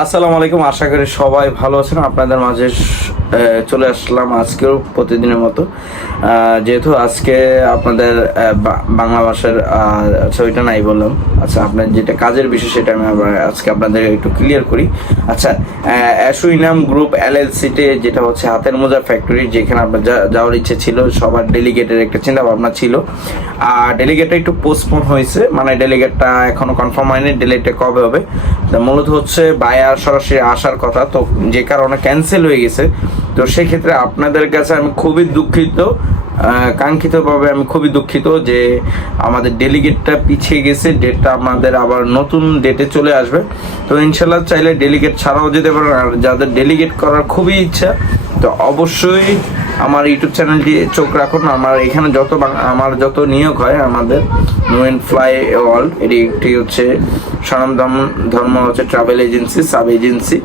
আসসালামু আলাইকুম, আশা করি সবাই ভালো আছেন। আপনাদের মাঝে চলে আসলাম আজকেও প্রতিদিনের মতো। যেহেতু আজকে আপনাদের বাংলা ভাষার আচ্ছা ওইটা নাই বললাম। আচ্ছা, আপনার যেটা কাজের বিষয় সেটা আমি আজকে আপনাদের একটু ক্লিয়ার করি। আচ্ছা, অ্যাশু ইনাম গ্রুপ এলএলসিতে যেটা হচ্ছে হাতের মোজা ফ্যাক্টরি, যেখানে আপনার যাওয়ার ইচ্ছে ছিল, সবার ডেলিগেটের একটা চিন্তা ভাবনা ছিল। আর ডেলিগেটটা একটু পোস্টপোন হয়েছে, মানে ডেলিগেটটা এখনো কনফার্ম হয়নি ডেলিগেটটা কবে হবে। মূলত হচ্ছে বায়ার সরাসরি আসার কথা, তো যে কারণে ক্যান্সেল হয়ে গেছে। তো সেক্ষেত্রে আপনাদের কাছে আমি খুবই দুঃখিত, কাঙ্ক্ষিতভাবে আমি খুবই দুঃখিত যে আমাদের ডেলিগেটটা পিছিয়ে গেছে। ডেটটা আমাদের আবার নতুন ডেটে চলে আসবে। তো ইনশাল্লাহ চাইলে ডেলিগেট ছাড়াও যেতে পারেন। আর যাদের ডেলিগেট করার খুবই ইচ্ছা, তো অবশ্যই আমার ইউটিউব চ্যানেলটি চোখ রাখুন। আমার এখানে আমার যত নিয়োগ হয়, আমাদের নো অ্যান্ড ফ্লাই অল, এটি একটি হচ্ছে স্বনাম ধর্ম হচ্ছে ট্রাভেল এজেন্সি, সাব এজেন্সি।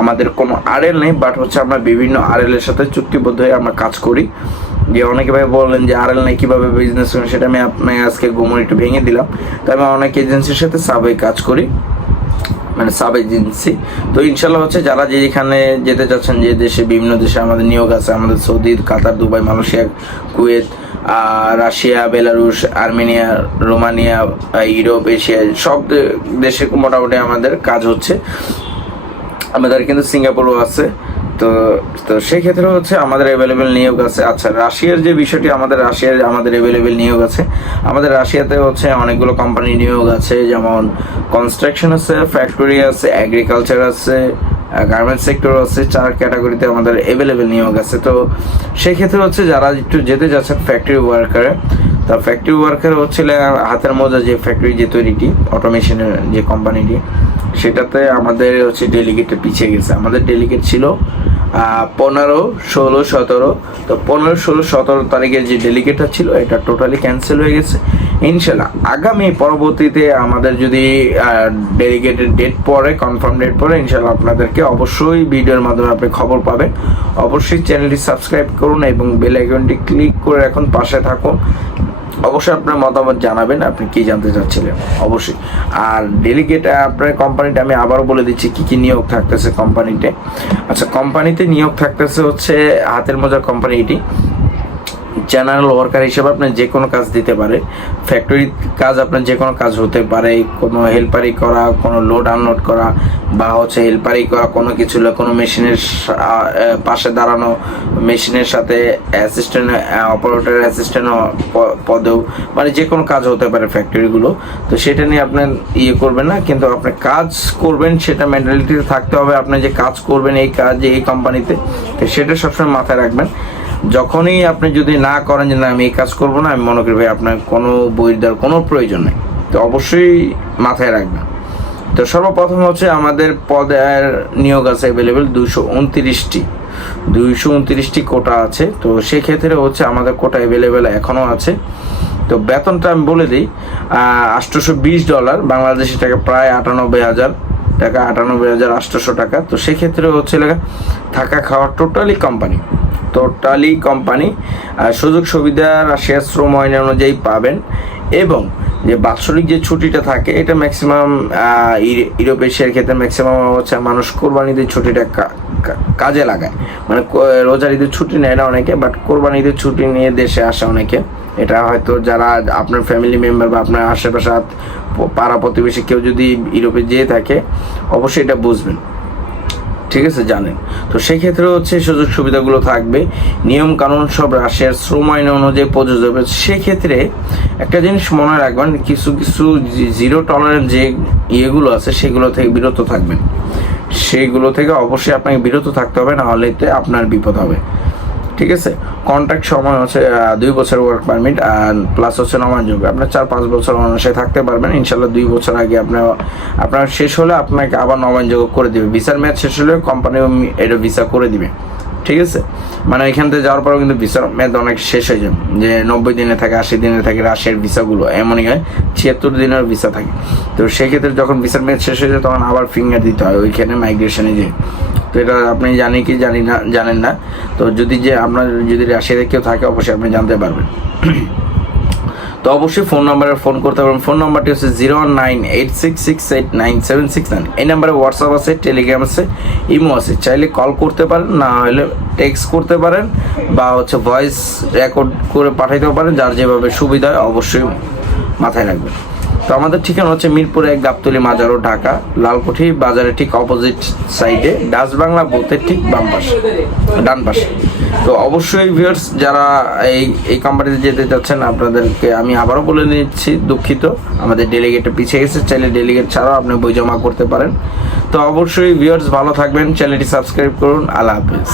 আমাদের কোনো আরএল নেই, বাট হচ্ছে আমরা বিভিন্ন আরএল এর সাথে চুক্তিবদ্ধ হয়ে আমরা কাজ করি। যে অনেকে ভাই বললেন যে আরএল নেই কীভাবে বিজনেস করেন, সেটা আমি আপনাকে আজকে গোমর একটু ভেঙে দিলাম। তো আমি অনেক এজেন্সির সাথে সাবে কাজ করি, মানে সাব এজেন্সি। তো ইনশাল্লাহ হচ্ছে যারা যেখানে যেতে চাচ্ছেন, যে দেশে বিভিন্ন দেশে আমাদের নিয়োগ আছে, আমাদের Saudi, Qatar, Dubai, Malaysia, Kuwait, Russia, Belarus, Armenia, Romania, Europe, Asia সব দেশে মোটামুটি আমাদের কাজ হচ্ছে। আমাদের কিন্তু সিঙ্গাপুরও আছে। তো তো সেক্ষেত্রে হচ্ছে আমাদের অ্যাভেলেবেল নিয়োগ আছে। আচ্ছা, রাশিয়ার যে বিষয়টি, আমাদের অ্যাভেলেবেল নিয়োগ আছে। আমাদের রাশিয়াতে হচ্ছে অনেকগুলো কোম্পানি নিয়োগ আছে, যেমন কনস্ট্রাকশন আছে, ফ্যাক্টরি আছে, এগ্রিকালচার আছে, গার্মেন্টস সেক্টর আছে। 4 ক্যাটাগরিতে আমাদের অ্যাভেলেবেল নিয়োগ আছে। তো সেক্ষেত্রে হচ্ছে যারা একটু যেতে যাচ্ছেন ফ্যাক্টরি ওয়ার্কারে, তা ফ্যাক্টরি ওয়ার্কার হচ্ছে হাতের মোজা যে ফ্যাক্টরি যে তৈরিটি, অটোমেশনের যে কোম্পানিটি, সেটাতে আমাদের হচ্ছে ডেলিগেটটা পিছিয়ে গেছে। আমাদের ডেলিগেট ছিল 15, 16, 17। তো 15, 16, 17 তারিখের যে ডেলিগেটটা ছিল, এটা টোটালি ক্যান্সেল হয়ে গেছে। ইনশাল্লাহ আগামী পরবর্তীতে আমাদের যদি ডেলিগেটের ডেট পরে, কনফার্ম ডেট পরে, ইনশাল্লাহ আপনাদেরকে অবশ্যই ভিডিওর মাধ্যমে আপনি খবর পাবেন। অবশ্যই চ্যানেলটি সাবস্ক্রাইব করুন এবং বেল আইকনটি ক্লিক করে এখন পাশে থাকুন। অবশ্যই আপনার মতামত জানাবেন, আপনি কি জানতে চাচ্ছিলেন অবশ্যই। আর ডেলিগেট আপনার কোম্পানিটা আমি আবারও বলে দিচ্ছি কি কি নিয়োগ থাকতেছে কোম্পানিতে। আচ্ছা, কোম্পানিতে নিয়োগ থাকতেছে হচ্ছে হাতের মোজার কোম্পানি, এটি জেনারেল ওয়ার্কার হিসেবে আপনার যে কোনো কাজ দিতে পারে। ফ্যাক্টরির কাজ আপনার যে কোনো কাজ হতে পারে, কোনো হেল্পারি করা, কোনো লোড আনলোড করা, বা হচ্ছে হেল্পারি করা, কোনো কিছু কোনো মেশিনের পাশে দাঁড়ানো, মেশিনের সাথে অ্যাসিস্ট্যান্ট, অপারেটর অ্যাসিস্ট্যান্ট পদেও, মানে যে কোনো কাজ হতে পারে ফ্যাক্টরিগুলো। তো সেটা নিয়ে আপনার করবেন না, কিন্তু আপনি কাজ করবেন সেটা মেন্টালিটিতে থাকতে হবে। আপনি যে কাজ করবেন এই কাজ এই কোম্পানিতে, তো সেটা সবসময় মাথায় রাখবেন। যখনই আপনি যদি না করেন যে না আমি এই কাজ করবো না, আমি মনে করি ভাই আপনার কোনো বইয়ের দেওয়ার কোনো প্রয়োজন নেই। তো অবশ্যই মাথায় রাখবেন। তো সর্বপ্রথম হচ্ছে আমাদের পদের নিয়োগ আছে অ্যাভেলেবেল 229টি কোটা আছে। তো সেক্ষেত্রে হচ্ছে আমাদের কোটা অ্যাভেলেবেল এখনও আছে। তো বেতনটা আমি বলে দিই, $820 বাংলাদেশি টাকা, প্রায় 98,000 টাকা, 98,800 টাকা। তো সেক্ষেত্রে হচ্ছে থাকা খাওয়া টোটালি কোম্পানি সুযোগ সুবিধা রাশিয়ার শ্রম আইন অনুযায়ী পাবেন। এবং যে বাৎসরিক যে ছুটিটা থাকে, এটা ম্যাক্সিমাম ইউরোপ এশিয়ার ক্ষেত্রে ম্যাক্সিমাম হচ্ছে মানুষ কোরবানি ঈদের ছুটিটা কাজে লাগায়। মানে রোজার ঈদের ছুটি নেয় না অনেকে, বাট কোরবানি ঈদের ছুটি নিয়ে দেশে আসে অনেকে। এটা হয়তো যারা আপনার ফ্যামিলি মেম্বার বা আপনার আশেপাশে পাড়া প্রতিবেশী কেউ যদি ইউরোপে যেয়ে থাকে, অবশ্যই এটা বুঝবেন, ঠিক আছে, জানেন। তো সেই ক্ষেত্রে হচ্ছে সুযোগ সুবিধাগুলো থাকবে, নিয়ম কানুন সব রাশিয়ার শ্রম আইন অনুযায়ী প্রযোজ্য হবে। সেক্ষেত্রে একটা জিনিস মনে রাখবেন, কিছু জিরো টলারেন্স যে ইয়েগুলো আছে সেগুলো থেকে বিরত থাকবেন। সেইগুলো থেকে অবশ্যই আপনাকে বিরত থাকতে হবে, না হলে আপনার বিপদ হবে, ঠিক আছে। কন্ট্রাক্ট সময় হচ্ছে 2 বছর ওয়ার্ক পারমিট, আর প্লাস হচ্ছে নবায়নযোগ্য। আপনার 4-5 বছর অনায়াসে থাকতে পারবেন ইনশাল্লাহ। 2 বছর আগে আপনার শেষ হলে আপনাকে আবার নবায়নযোগ্য করে দিবে। ভিসার মেয়াদ শেষ হলে কোম্পানি এটা ভিসা করে দিবে, ঠিক আছে। মানে এখান থেকে যাওয়ার পরেও কিন্তু ভিসার মেয়াদ অনেক শেষ হয়ে যাবে, যে 90 দিনে থাকে, 80 দিনে থাকে। রাশিয়ার ভিসাগুলো এমনই হয়, 76 দিনের ভিসা থাকে। তো সেক্ষেত্রে যখন ভিসার মেয়াদ শেষ হয়ে যায়, তখন আবার ফিঙ্গার দিতে হয় ওইখানে মাইগ্রেশনে যে। তো এটা আপনি জানেন না। তো আপনার যদি রাশিয়াতে কেউ থাকে, অবশ্যই আপনি জানতে পারবেন। তো অবশ্যই ফোন নাম্বারে ফোন করতে পারেন। ফোন নাম্বারটি হচ্ছে 01986689769। এই নাম্বারে হোয়াটসঅ্যাপ আছে, টেলিগ্রাম আছে, ইমো আছে, চাইলে কল করতে পারেন, না হলে টেক্সট করতে পারেন বা হচ্ছে ভয়েস রেকর্ড করে পাঠাইতেও পারেন, যার যেভাবে সুবিধা হয় অবশ্যই মাথায় রাখবেন। তো আমাদের ঠিকানা হচ্ছে মিরপুরে 1 গাবতলী মাজারও, ঢাকা, লালকুঠি বাজারের ঠিক অপোজিট সাইডে, ডাচ বাংলা বুথের ঠিক বাম পাশে, ডান পাশে। তো অবশ্যই ভিউয়ার্স যারা এই কোম্পানিতে যেতে চাচ্ছেন, আপনাদেরকে আমি আবারও বলে নিচ্ছি, দুঃখিত আমাদের ডেলিগেটটা পিছিয়ে গেছে, চাইলে ডেলিগেট ছাড়াও আপনি বই জমা করতে পারেন। তো অবশ্যই ভিউয়ার্স ভালো থাকবেন, চ্যানেলটি সাবস্ক্রাইব করুন। আল্লাহ হাফেজ।